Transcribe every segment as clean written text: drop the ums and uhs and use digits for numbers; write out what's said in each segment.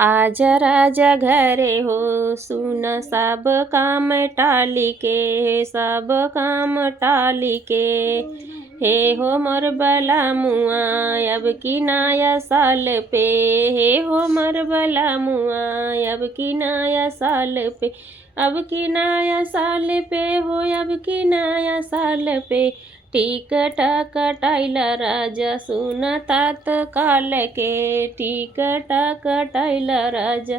आज राजा घरे हो सुन सब काम टाली के, सब काम टाली के। हे हो मोर बला मुआ अब की नया साल पे, हे हो मोर बला मुआ अब की नया साल पे, अब की नया साल पे हो अब की नया साल पे। टिकट कटाइला राजा सुन तात काल के, टिकट कटाइला राजा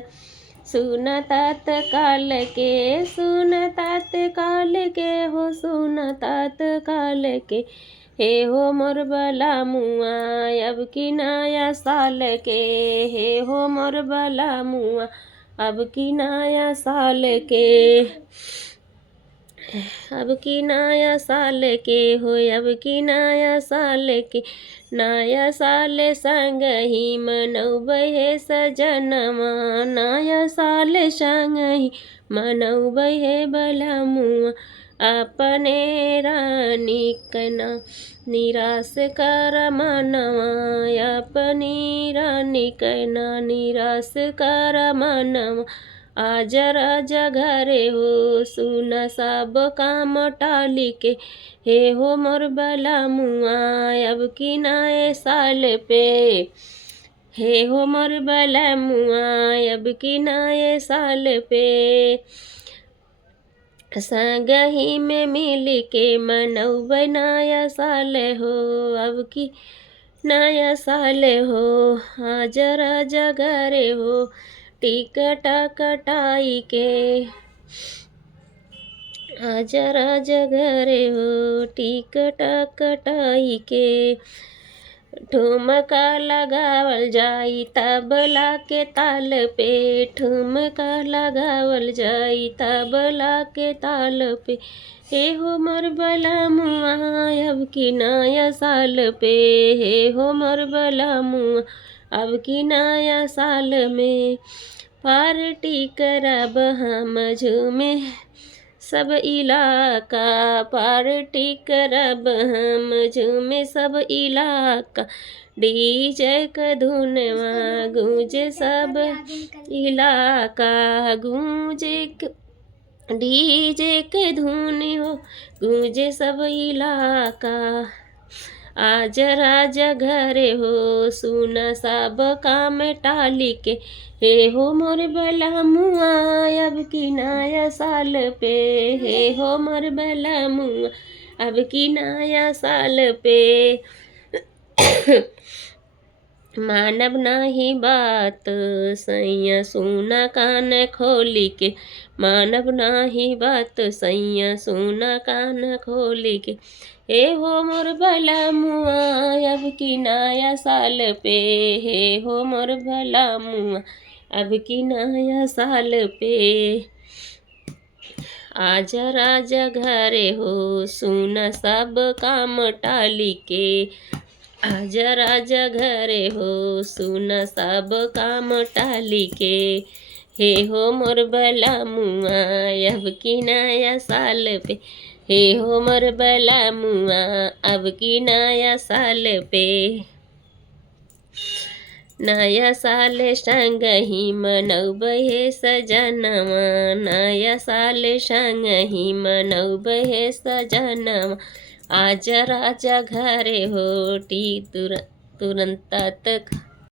सुन तात काल के, सुन तात काल के हो सुन तात काल के। हे हो मोर बला मुआ अब की नया साल के, हे हो मोर बला मुआ अब की नया साल के, अब की नया साल के हो अब की नया साल के। नया साल संग ही मनौबै हे सजनमा, नया साल संग ही मनौबै हे बला मुआ। अपने रानी कना निराश कर मनवा, अपनी रानी कना निराश कर मनवा। आज राजा घरे हो सुन सब काम टाली के, हे हो मोर बला मुआ अब की नए साल पे, हे हो मोर बला मुआ अब की नए साल पे। संग ही में मिल के मनौबै नया साल हो अब की नया साल हो। आज राजा घरे हो टिकट कटाई के, आज राजा घरे हो टिकट कटाई के। ठुमका लगावल जाई तबला के ताल पे, ठुमका लगावल जाई तबला के ताल पे। हे हो मोर बला मुआ अब की नया साल पे, हे हो मोर बला मुआ अब की नया साल में। पार्टी करब हम झूमे सब इलाका, पार्टी करब हम झूमे सब इलाका। डीजे क धुनवा गूंजे सब इलाका, गूंजे डीजे के धुन हो गूंजे सब इलाका। आज राजा घरे हो सुन सब काम टाली के, हे हो मोर बला मुआ अब की नया साल पे, हे हो मोर बला मुआ अब की नया साल पे। मानव नाही बात सैया सुना कान खोली के, मानव नाही बात सैया सुना कान खोली के। हे हो मोर भला मुआ अब की नया साल पे, हे हो मोर भला मुआ अब की नया साल पे। आज राजा घरे हो सुन सब काम टाली के, आज राजा घरे हो सुन सब काम टाली के। हे हो मोर बला मुआ अब की नया साल पे, हे हो मोर बला मुआ अब की नया साल पे। नया साल संग ही मनौबै हे सजनवा, नया साल संग ही मनौबै हे सजनवा। आज राजा घरे हो तुरंत तक